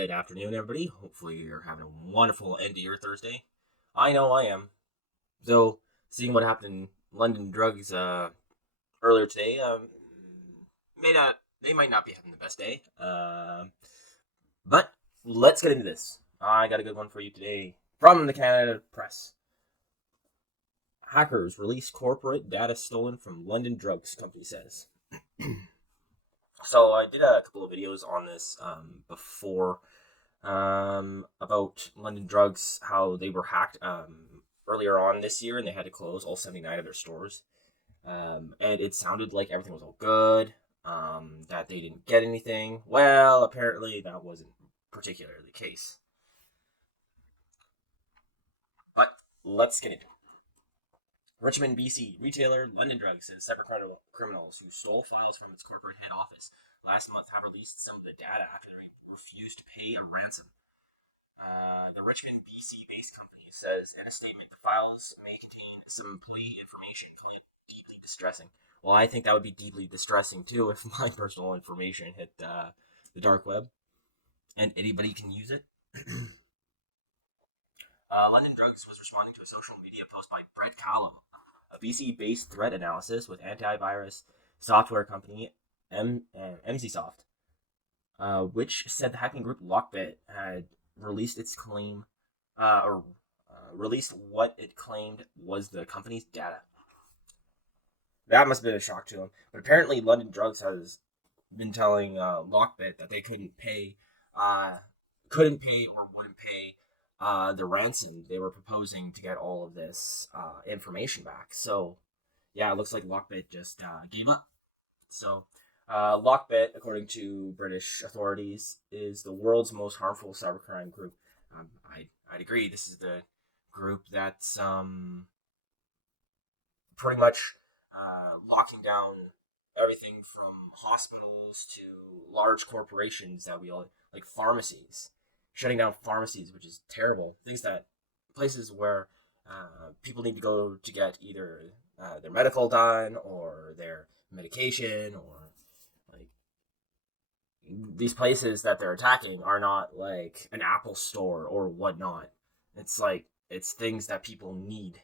Good afternoon, everybody. Hopefully, you're having a wonderful end to your Thursday. I know I am. So, seeing what happened in London drugs earlier today, they might not be having the best day. But let's get into this. I got a good one for you today from the Canada Press. Hackers release corporate data stolen from London drugs company says. So I did a couple of videos on this before about London drugs, how they were hacked earlier on this year and they had to close all 79 of their stores. And it sounded like everything was all good, that they didn't get anything. Well, apparently that wasn't particularly the case. But let's get into it. Richmond, BC retailer London Drugs says cybercriminals who stole files from its corporate head office last month have released some of the data after they refused to pay a ransom. The Richmond, BC-based company says in a statement the files may contain some employee information deeply distressing. Well, I think that would be deeply distressing too if my personal information hit the dark web and anybody can use it. London Drugs was responding to a social media post by Brett Callum, a BC-based threat analysis with antivirus software company MCSoft, which said the hacking group Lockbit had released its claim, released what it claimed was the company's data. That must have been a shock to him. But apparently, London Drugs has been telling Lockbit that they couldn't pay or wouldn't pay the ransom they were proposing to get all of this information back. So, yeah, it looks like Lockbit just gave up. So, Lockbit, according to British authorities, is the world's most harmful cybercrime group. I'd agree. This is the group that's pretty much locking down everything from hospitals to large corporations that we all like pharmacies. Shutting down pharmacies, which is terrible. Places where people need to go to get either their medical done or their medication, or like these places that they're attacking are not like an Apple store or whatnot. It's things that people need.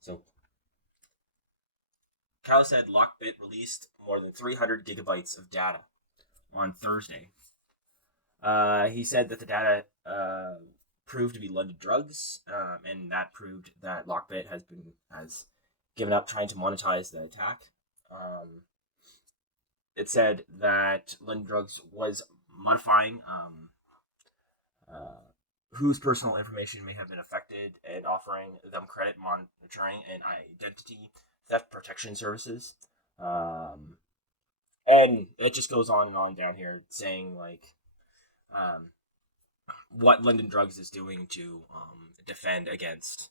So, Cal said Lockbit released more than 300 gigabytes of data on Thursday. He said that the data proved to be London Drugs, and that proved that Lockbit has given up trying to monetize the attack. It said that London Drugs was modifying whose personal information may have been affected and offering them credit monitoring and identity theft protection services. And it just goes on and on down here saying what London Drugs is doing to defend against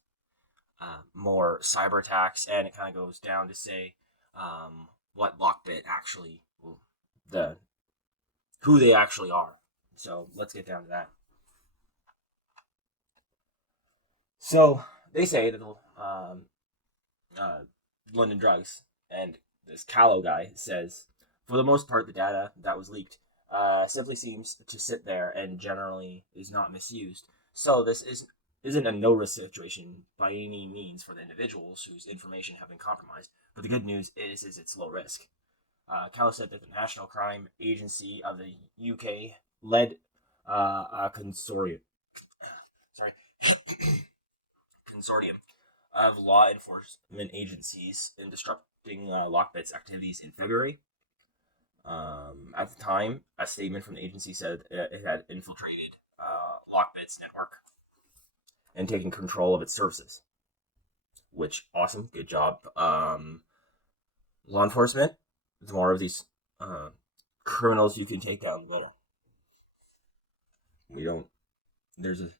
more cyber attacks, and it kind of goes down to say what Lockbit actually, who they actually are. So let's get down to that. So they say that London Drugs and this Callow guy says, for the most part, the data that was leaked simply seems to sit there and generally is not misused. So this isn't a no-risk situation by any means for the individuals whose information have been compromised. But the good news is it's low risk. Callow said that the National Crime Agency of the UK led a consortium of law enforcement agencies in disrupting Lockbit's activities in February. At the time, a statement from the agency said it had infiltrated Lockbit's network and taken control of its services. Which, awesome, good job. Law enforcement, the more of these criminals you can take down, the better.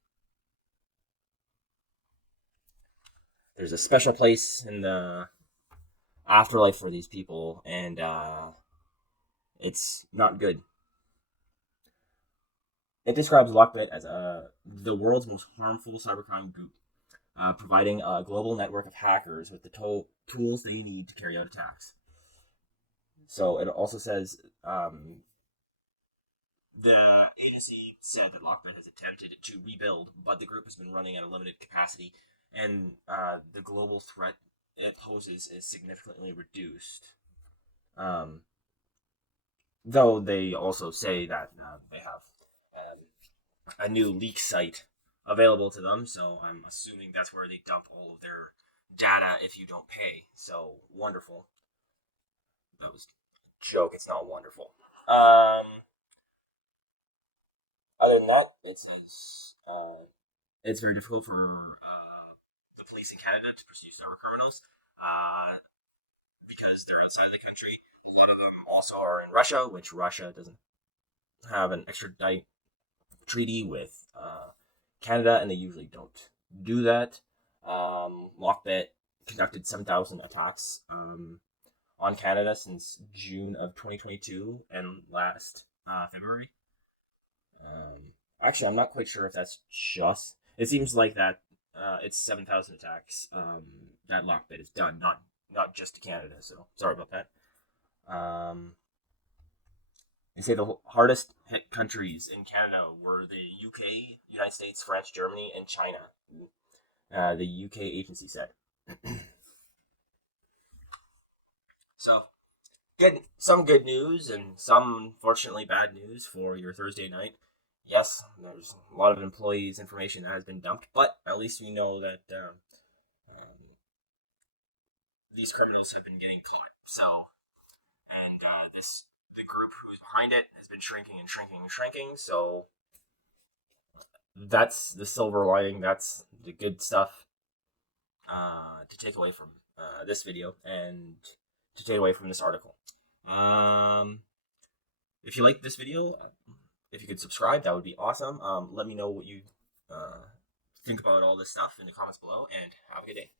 There's a special place in the afterlife for these people, and it's not good. It describes Lockbit as the world's most harmful cybercrime group, providing a global network of hackers with the tools they need to carry out attacks. So it also says the agency said that Lockbit has attempted to rebuild, but the group has been running at a limited capacity, and the global threat it poses is significantly reduced. Though they also say that they have a new leak site available to them, so I'm assuming that's where they dump all of their data if you don't pay. So wonderful. That was a joke. It's not wonderful. Other than that, it says it's very difficult for the police in Canada to pursue cyber criminals because they're outside of the country. A lot of them also are in Russia, which Russia doesn't have an extradite treaty with Canada, and they usually don't do that. Lockbit conducted 7,000 attacks on Canada since June of 2022 and last February. Actually, I'm not quite sure if that's just. It seems like that it's 7,000 attacks that Lockbit has done, not just to Canada. So sorry about that. They say the hardest hit countries in Canada were the UK, United States, France, Germany, and China. The UK agency said. So, some good news and some, fortunately, bad news for your Thursday night. Yes, there's a lot of employees' information that has been dumped, but at least we know that these criminals have been getting caught. So, and the group who's behind it has been shrinking and shrinking and shrinking. So, that's the silver lining. That's the good stuff to take away from this video and to take away from this article. If you like this video, if you could subscribe, that would be awesome. Let me know what you think about all this stuff in the comments below, and have a good day.